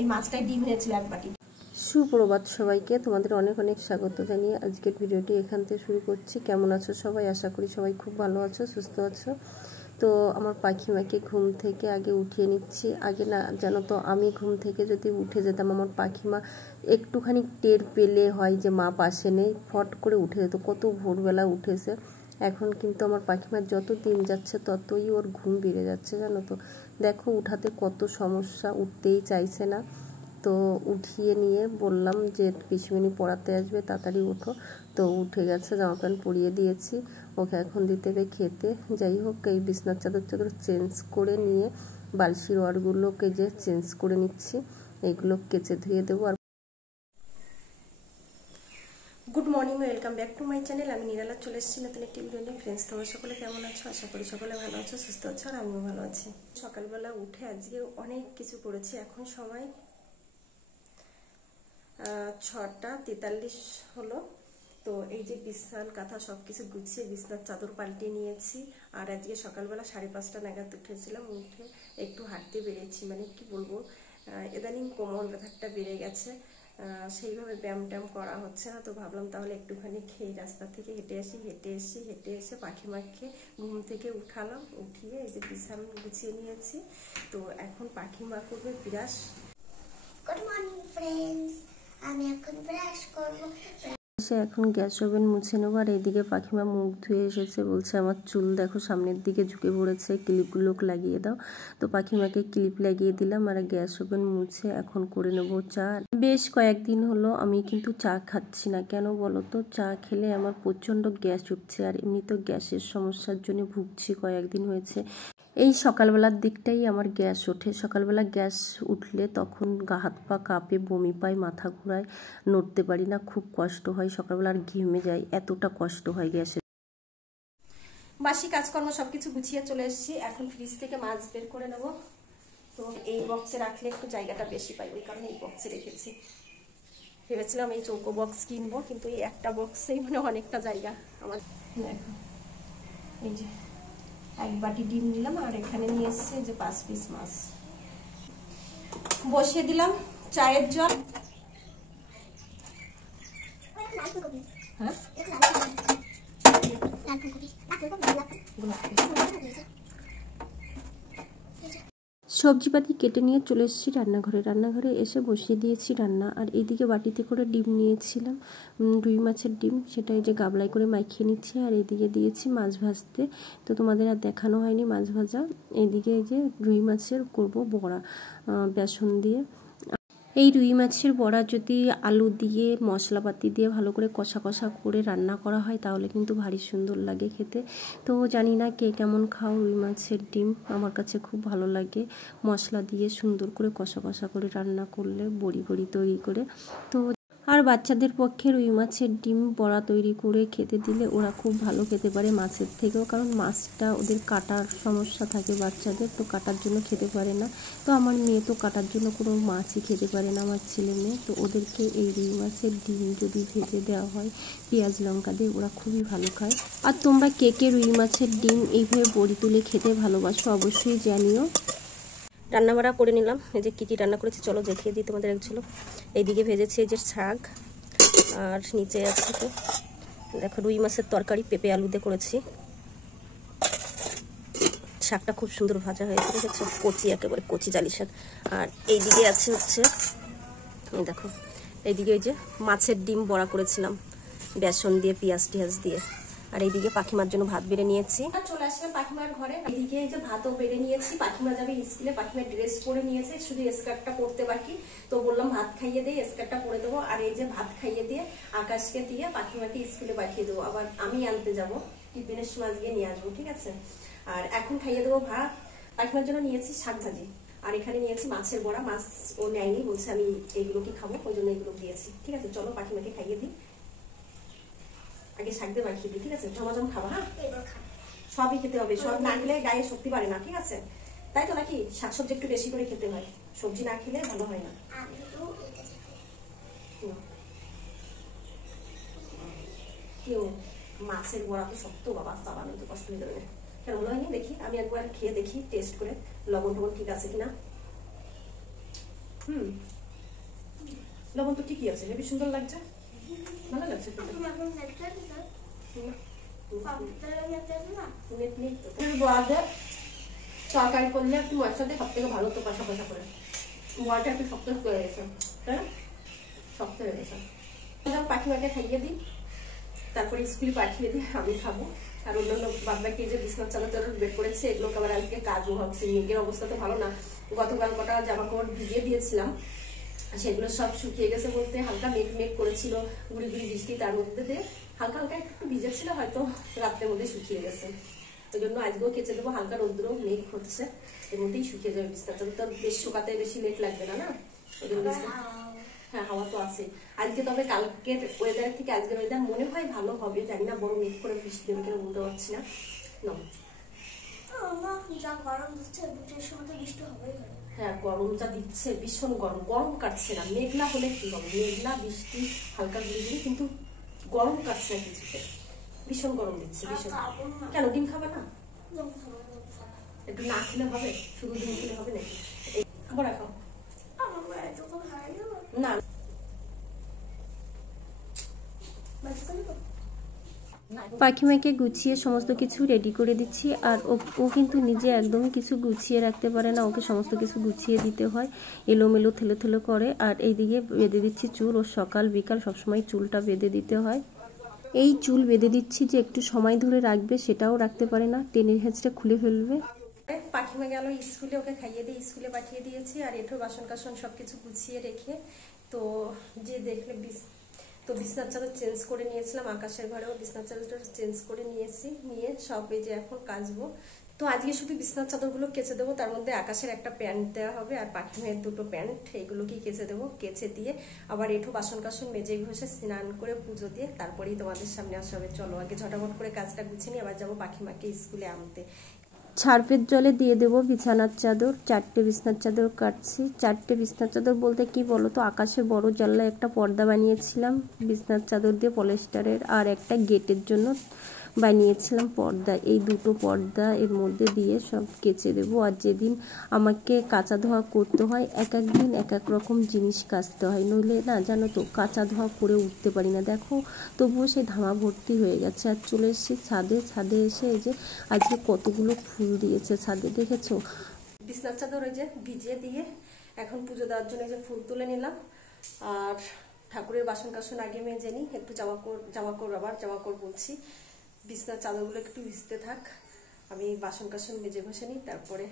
এই মাছটাই ডিম হয়েছিল এক বাটি। সুপ্রভাত সবাইকে, তোমাদের অনেক অনেক স্বাগত জানিয়ে আজকের ভিডিওটি এখান থেকে শুরু করছি। কেমন আছো সবাই? আশা করি সবাই খুব ভালো আছো, সুস্থ আছো। তো আমার পাখিমাকে ঘুম থেকে আগে উঠিয়ে নিচ্ছি। আগে না জানো তো, আমি ঘুম থেকে যদি উঠে যেতাম, আমার পাখিমা একটুখানি টের পেলে হয় যে মা পাশে নেই, ফট করে উঠে যেত। কত ভোরবেলা উঠেছে। এখন কিন্তু আমার পাখিমার যত দিন যাচ্ছে ততই ওর ঘুম বেড়ে যাচ্ছে, জানো তো। দেখো উঠাতে কত সমস্যা, উঠতেই চাইছে না। তো উঠিয়ে নিয়ে বললাম যে পিসিমণি পড়াতে আসবে, তাড়াতাড়ি ওঠো। তো উঠে গেছে, জামা প্যান্ট পরিয়ে দিয়েছি, ওকে এখন দিতে হবে খেতে। যাই হোক, এই বিছনার চাদর চেঞ্জ করে নিয়ে বালশির ওয়ারগুলোকে যে চেঞ্জ করে নিচ্ছি, এইগুলো কেচে ধুয়ে দেবো। আর good morning, welcome back to my channel. আমি নিরালা চলে এসেছি নতুন একটি ভিডিও নিয়ে। ফ্রেন্ডস, তোমরা সকলে কেমন আছো? আশা করি সকলে ভালো আছো, সুস্থ আছো, আর আমিও ভালো আছি। সকালবেলা উঠে আজকে অনেক কিছু করেছি। এখন সময় 6:43 হলো। তো এই যে বিছান কাঁথা সব কিছু গুছিয়ে বিছনার চাদর পাল্টিয়ে নিয়েছি। আর আজকে সকালবেলা 5:30 নাগাদ উঠেছিলাম। উঠে একটু হাঁটতে বেরিয়েছি। মানে কি বলবো, ইদানিং কোমর ব্যথাটা বেড়ে গেছে, সেইভাবে ব্যায়াম ট্যায়াম করা হচ্ছে না। তো ভাবলাম তাহলে একটুখানি খেয়ে রাস্তা থেকে হেঁটে এসে পাখিমাকে ঘুম থেকে উঠালাম। উঠিয়ে এই যে বিছান গুছিয়ে নিয়েছি। তো এখন পাখিমা করবে বিরাস। গুড মর্নিং ফ্রেন্ডস, আমি এখন ব্রাশ করব। সে এখন গ্যাস ওভেন মুছে নেবো। আর এইদিকে পাখিমা মুখ ধুয়ে এসেছে, বলছে আমার চুল দেখো সামনের দিকে ঝুঁকে পড়েছে, ক্লিপগুলো লাগিয়ে দাও। তো পাখিমাকে ক্লিপ লাগিয়ে দিলাম। আর গ্যাস ওভেন মুছে এখন করে নেবো চা। বেশ কয়েকদিন হলো আমি কিন্তু চা খাচ্ছি না। কেন বলো তো? চা খেলে আমার প্রচণ্ড গ্যাস উঠছে, আর এমনি তো গ্যাসের সমস্যার জন্য ভুগছি কয়েকদিন হয়েছে। এই সকালবেলার দিকটাই আমার গ্যাস ওঠে। সকালবেলা গ্যাস উঠলে তখন গা হাত পা কাঁপে, বমি পায়, মাথা ঘোরায়, নড়তে পারি না, খুব কষ্ট হয়। সকালবেলা আর ঘেমে যায়, এতটা কষ্ট হয় গ্যাসে। বাসি কাজকর্ম সবকিছু গুছিয়ে চলে এসেছি। এখন ফ্রিজ থেকে মাছ বের করে নেব। তো এই বক্সে রাখলে একটু জায়গাটা বেশি পাই, ওই কারণে এই বক্সে রেখেছি। ভেবেছিলাম এই চৌকো বক্স কিনবো, কিন্তু এই একটা বক্সেই মানে অনেকটা জায়গা আমার। দেখো এই যে এক বাটি ডিম নিলাম, আর এখানে নিয়ে এসছে যে 5 পিস মাছ। বসিয়ে দিলাম চায়ের জল। হ্যাঁ, সবজিপাতি কেটে নিয়ে চলে এসেছি রান্নাঘরে এসে বসিয়ে দিয়েছি রান্না। আর এইদিকে বাটিতে করে ডিম নিয়েছিলাম, রুই মাছের ডিম, সেটা এই যে গাবলাই করে মাখিয়ে নিচ্ছি। আর এইদিকে দিয়েছি মাছ ভাজতে। তো তোমাদের আর দেখানো হয়নি মাছ ভাজা। এইদিকে এই যে রুই মাছের করব বড়া বেসন দিয়ে। এই রুই মাছের বড়া যদি আলু দিয়ে মশলাপাতি দিয়ে ভালো করে কষা কষা করে রান্না করা হয় তাহলে কিন্তু ভারী সুন্দর লাগে খেতে। তো জানি না কে কেমন খাও রুই মাছের ডিম, আমার কাছে খুব ভালো লাগে মশলা দিয়ে সুন্দর করে কষা কষা করে রান্না করলে, বড়ি তৈরি করে। তো আর বাচ্চাদের পক্ষে রুই মাছের ডিম বড়া তৈরি করে খেতে দিলে ওরা খুব ভালো খেতে পারে মাছের থেকেও, কারণ মাছটা ওদের কাটার সমস্যা থাকে বাচ্চাদের, তো কাটার জন্য খেতে পারে না। তো আমার মেয়ে তো কাটার জন্য কোনো মাছই খেতে পারে না, আমার ছেলে মেয়ে। তো ওদেরকে এই রুই মাছের ডিম যদি ভেজে দেওয়া হয় পেঁয়াজ লঙ্কা দিয়ে, ওরা খুবই ভালো খায়। আর তোমরা কে কে রুই মাছের ডিম এইভাবে বড়ি তুলে খেতে ভালোবাসো অবশ্যই জানিও। রান্না বাড়া করে নিলাম। এই যে কী কী রান্না করেছি চলো দেখিয়ে দিই তোমাদের। ছিল এইদিকে ভেজেছি এই যে শাক, আর নিচে আছে তো দেখো রুই মাছের তরকারি পেঁপে আলু দিয়ে করেছি। শাকটা খুব সুন্দর ভাজা হয়েছে, দেখেছো, কচি, একেবারে কচি জালি শাক। আর এইদিকে আছে হচ্ছে এই দেখো, এইদিকে এই যে মাছের ডিম বড়া করেছিলাম বেসন দিয়ে, পেঁয়াজ টিয়াজ দিয়ে। আর এইদিকে পাখিমার জন্য ভাত বেড়ে নিয়েছি। চলে আসলাম পাখিমার ঘরে। এইদিকে এই যে ভাতও বেড়ে নিয়েছি। পাখিমা যাবে স্কুলে, পাখিমার ড্রেস পরে নিয়েছে, শুধু স্কার্টটা পরতে বাকি। তো বললাম ভাত খাইয়ে দিয়ে স্কার্টটা পরে দেবো। আর এই যে ভাত খাইয়ে দিয়ে আকাশকে দিয়ে পাখিমাকে স্কুলে পাঠিয়ে দেবো। আবার আমি আনতে যাবো, টিফিনের সময় গিয়ে নিয়ে আসবো, ঠিক আছে। আর এখন খাইয়ে দেবো ভাত। পাখিমার জন্য নিয়েছি শাক ভাজি, আর এখানে নিয়েছি মাছের বড়া। মাছ ও নেয়নি, বলছে আমি এইগুলো কি খাবো, ওই জন্য এগুলো দিয়েছি, ঠিক আছে। চলো পাখিমাকে খাইয়ে দিই। আগে শাক দিয়ে মাখিয়ে দিই, ঠিক আছে। ঝমাঝম খাবো, হ্যাঁ, সবই খেতে হবে। সব না খেলে গায়ে শক্তি বাড়ে না, ঠিক আছে। তাই তো নাকি? শাকসবজি একটু বেশি করে খেতে হয়, সবজি না খেলে ভালো হয় না। কেউ মাছের বড়া তো শক্ত, বাবা চাবানো তো কষ্ট হয়ে যাবে না। কেন মনে হয়নি? দেখি আমি একবার খেয়ে দেখি, টেস্ট করে লবণ টবণ ঠিক আছে কিনা। লবণ তো ঠিকই আছে, হেবি সুন্দর লাগছে, ভালো লাগছে। তরকারি করলে একটু মশলাতে সব থেকে ভালো, তো কষা কষা করে বড়াটা একটু শক্ত হয়ে গেছে, তাই না? শক্ত হয়ে গেছে। পাখিমাকে খাইয়ে দিই, তারপরে স্কুলে পাঠিয়ে দিই, আমি খাবো। আর অন্যান্য বাদবাকি যে বিছনার চাদর বের করেছে এগুলোকে আবার আজকে কাজও ভাবছি। মেঘের অবস্থা তো ভালো না, গতকাল কটা জামা কাপড় ভিজিয়ে দিয়েছিলাম, সেগুলো সব শুকিয়ে গেছে বলতে হালকা মেঘ মেঘ করেছিল, গুড়ি গুড়ি বৃষ্টি, তার মধ্যে দিয়ে হালকা হালকা একটু ভিজেছিল, হয়তো রাত্রের মধ্যে শুকিয়ে গেছে। ওই জন্য আজকেও কেচে দেবো, হালকা রৌদ্র মেঘ হচ্ছে, এর মধ্যেই শুকিয়ে যাবে বিছনার চাদর। তো বেশ শুকাতে বেশি লেট লাগবে না, না? ওই জন্য হ্যাঁ, হাওয়া তো আছে আজকে। তবে কালকের ওয়েদার থেকে আজকের ওয়েদার মনে হয় ভালো হবে, জানি না, বড় মেঘ করে বৃষ্টি দেবে কেন বলতে পারছি না। যা গরম দিচ্ছে, দুটোর সময় তো বৃষ্টি হবেই। হ্যাঁ, গরমটা দিচ্ছে, ভীষণ গরম, গরম কাটছে না। মেঘলা হলে কি হবে, মেঘলা বৃষ্টি হালকা গুঁড়ি, কিন্তু গরম কাটছে না কিছুতে, ভীষণ গরম দিচ্ছে, ভীষণ। কেন ডিম খাবে না? একটু না খেলে হবে, শুধু ডিম খেলে হবে নাকি? আবার খাও না, পাখিমাকে গুছিয়ে সমস্ত কিছু রেডি করে দিচ্ছি। আর ও কিন্তু নিজে একদমই কিছু গুছিয়ে রাখতে পারে না, ওকে সমস্ত কিছু গুছিয়ে দিতে হয়, এলোমেলো থেলো থেলো করে। আর এইদিকে বেঁধে দিচ্ছি চুল, ওর সকাল বিকাল সবসময় চুলটা বেঁধে দিতে হয়। এই চুল বেঁধে দিচ্ছি যে একটু সময় ধরে রাখবে, সেটাও রাখতে পারে না, টেনের হেঁচড়ে খুলে ফেলবে। পাখিমা গেল স্কুলে, ওকে খাইয়ে দিয়ে স্কুলে পাঠিয়ে দিয়েছি। আর এঠো বাসন কাসন সবকিছু গুছিয়ে রেখে তো যে দেখলে তো বিছনার চাদর চেঞ্জ করে নিয়েছিলাম, আকাশের ঘরেও বিছনার চাদরটা চেঞ্জ করে নিয়ে সব এই যে এখন কাচবো। তো আজকে শুধু বিছনার চাদরগুলো কেচে দেবো, তার মধ্যে আকাশের একটা প্যান্ট দেওয়া হবে আর পাখি মেয়ের দুটো প্যান্ট, এইগুলোকেই কেচে দেবো। কেচে দিয়ে আবার এঠো বাসন কাসন মেজে ঘষে স্নান করে পুজো দিয়ে তারপরেই তোমাদের সামনে আসা হবে। চলো আগে ঝটাপট করে কাজটা গুছিয়ে নিয়ে আবার যাবো পাখিমাকে স্কুলে আনতে। ছার্ফের জলে দিয়ে দেবো বিছানার চাদর, 4টে বিছনার চাদর কাটছি। 4টে বিছনার চাদর বলতে কি বলো তো, আকাশে বড় জানলায় একটা পর্দা বানিয়েছিলাম বিছনার চাদর দিয়ে পলিস্টারের, আর একটা গেটের জন্য বানিয়েছিলাম পর্দা। এই দুটো পর্দা এর মধ্যে দিয়ে সব কেচে দেবো। আর যেদিন আমাকে কাচা ধোয়া করতে হয়, এক এক দিন এক এক রকম জিনিস কাচতে হয়, নইলে না জানো তো কাচা ধোয়া করে উঠতে পারি না। দেখো তবুও সেই ধামা ভর্তি হয়ে গেছে। আর চলে এসেছি ছাদে এসে এই যে আজকে কতগুলো ফুল দিয়েছে ছাদে, দেখেছো? বিছনার চাদর ওই যে ভিজিয়ে দিয়ে এখন পুজো দেওয়ার জন্য যে ফুল তুলে নিলাম। আর ঠাকুরের বাসন কাসন আগে মেজে নিই, একটু জামাকাপড় বলছি, বিছনার চাদরগুলো একটু ভিজতে থাক, আমি বাসন কাসন মেজে ঘষে নিই, তারপরে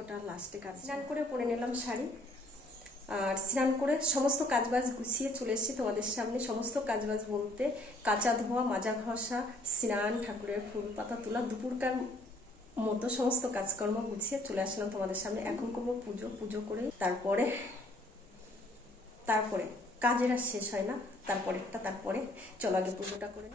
ওটা লাস্টে কাজ। স্নান করে পরে নিলাম শাড়ি, আর স্নান করে সমস্ত কাজবাজ গুছিয়ে চলে এসেছি তোমাদের সামনে। সমস্ত কাজবাজ বলতে কাঁচা ধোয়া, মাজা ঘষা, স্নান, ঠাকুরের ফুল পাতা তোলা, দুপুরকার মতো সমস্ত কাজকর্ম গুছিয়ে চলে আসলাম তোমাদের সামনে। এখন করবো পুজো করে তারপরে কাজের আর শেষ হয় না, তারপরে চলো আগে পুজোটা করে।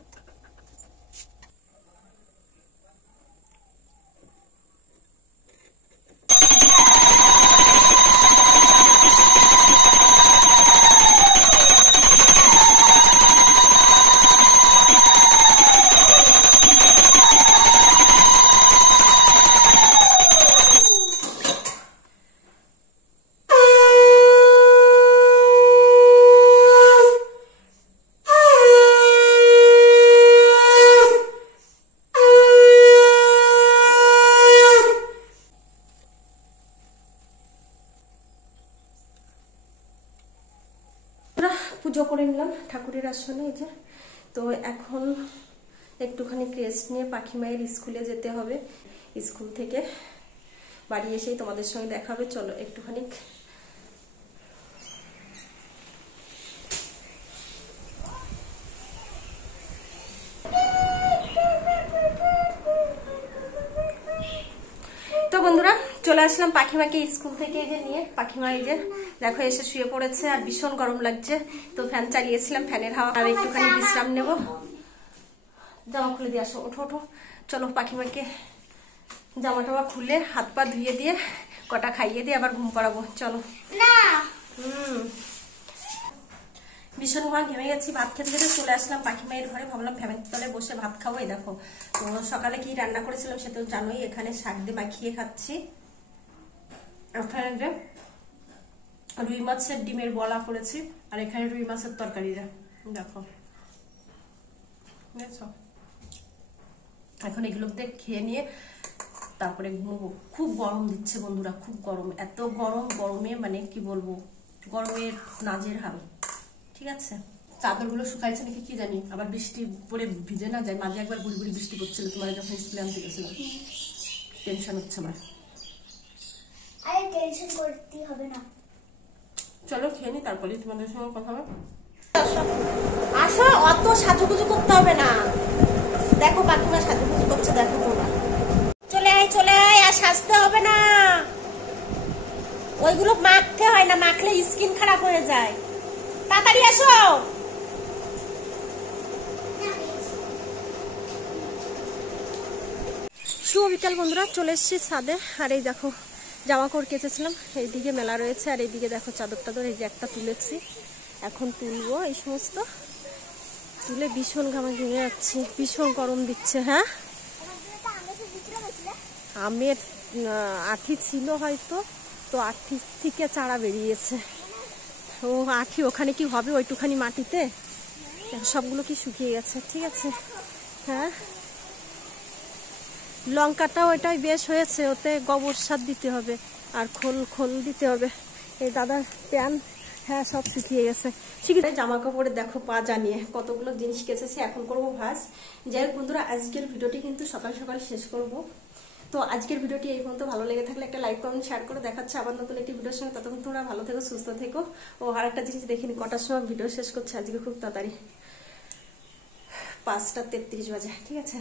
পুজো করে নিলাম ঠাকুরের আসনে, এই যে। তো এখন একটুখানি রেস্ট নিয়ে পাখি মায়ের স্কুলে যেতে হবে। স্কুল থেকে বাড়ি এসেই তোমাদের সঙ্গে দেখা হবে। চলো একটুখানি বন্ধুরা চলে আসলাম পাখিমাকে স্কুল থেকে এই যে নিয়ে। পাখিমা এই যে দেখো এসে শুয়ে পড়েছে, আর ভীষণ গরম লাগছে, তো ফ্যান চালিয়েছিলাম, ফ্যানের হাওয়া। আর একটুখানি বিশ্রাম নেব। জামা খুলে দিয়ে আসো, ওঠো। চলো পাখিমাকে জামা টামা খুলে হাত পা ধুয়ে দিয়ে কটা খাইয়ে দিয়ে আবার ঘুম পাড়াবো। চলো। ভীষণ ঘেমে গেছি, ভাত খেতে খেতে চলে আসলাম পাখিমায়ের ঘরে। ভাবলাম ফ্যানের তলে বসে ভাত খাবো। এই দেখো তো সকালে কি রান্না করেছিলাম সে তো জানোই, এখানে শাক দিয়ে মাখিয়ে খাচ্ছি। ওখানে যে রুই মাছের ডিমের বড়া করেছি, আর এখানে রুই মাছের তরকারি দেখো। বুঝেছো? এখন এগুলো দিয়ে খেয়ে নিয়ে তারপরে ঘুমবো। খুব গরম দিচ্ছে বন্ধুরা, খুব গরম, এত গরম, গরমে মানে কি বলবো, গরমের নাজের হাল। ঠিক আছে, চাদরগুলো শুকাইছে নাকি কি জানি, আবার বৃষ্টি পরে ভিজে না যায়। মাঝে একবার গুড়ি গুড়ি বৃষ্টি করছিল তোমার যখন স্কুলে আনতে গেছিলাম। টেনশন হচ্ছে আমার। আরে টেনশন করতে হবে না, চলো খেয়ে নি, তারপরে তোমাদের সঙ্গে কথা হবে। আসো, অত সাজুগুজু করতে হবে না। দেখো কাকিমা সাজুগুজু করছে, দেখো তোমরা। চলে আয়, চলে আয়, আর সাজতে হবে না। ওইগুলো মাখতে হয় না, মাখলে স্কিন খারাপ হয়ে যায়। তাড়াতাড়ি আসো। শুভ বিকাল বন্ধুরা, চলে এসেছি ছাদে। আর এই দেখো জামা কাপড় কেচেছিলাম, এইদিকে মেলা রয়েছে, আর এইদিকে দেখো চাদর টাদর এই যে একটা তুলেছি, এখন তুলবো। এই সমস্ত তুলে ভীষণ ঘামে ঘেমে যাচ্ছি, ভীষণ গরম দিচ্ছে। হ্যাঁ, আমের আঠি ছিল হয়তো, তো আঠি থেকে চারা বেরিয়েছে। ও আঠি ওখানে কি হবে, ওইটুখানি মাটিতে সবগুলো কি শুকিয়ে গেছে। ঠিক আছে, হ্যাঁ, লঙ্কাটাও ওইটাই বেশ হয়েছে, ওতে গোবর সার দিতে হবে আর খোল দিতে হবে। এই দাদার প্যান্ট, হ্যাঁ, সব শুকিয়ে গেছে। শিখে জামা কাপড়ে দেখো পা জানিয়ে কতগুলো জিনিস কেচেছি, এখন করব ভাঁজ। যাই হোক বন্ধুরা, আজকের ভিডিওটি কিন্তু সকাল সকাল শেষ করব। তো আজকের ভিডিওটি এই পর্যন্ত। ভালো লেগে থাকলে একটা লাইক কমেন্ট শেয়ার করে দেখাচ্ছে আবার নতুন একটি ভিডিওর সঙ্গে। ততক্ষণ তোমরা ভালো থেকো, সুস্থ থেকো। ও আর একটা জিনিস দেখিনি, কটার সময় ভিডিও শেষ করছে আজকে, খুব তাড়াতাড়ি, 5টা 33 বাজে। ঠিক আছে।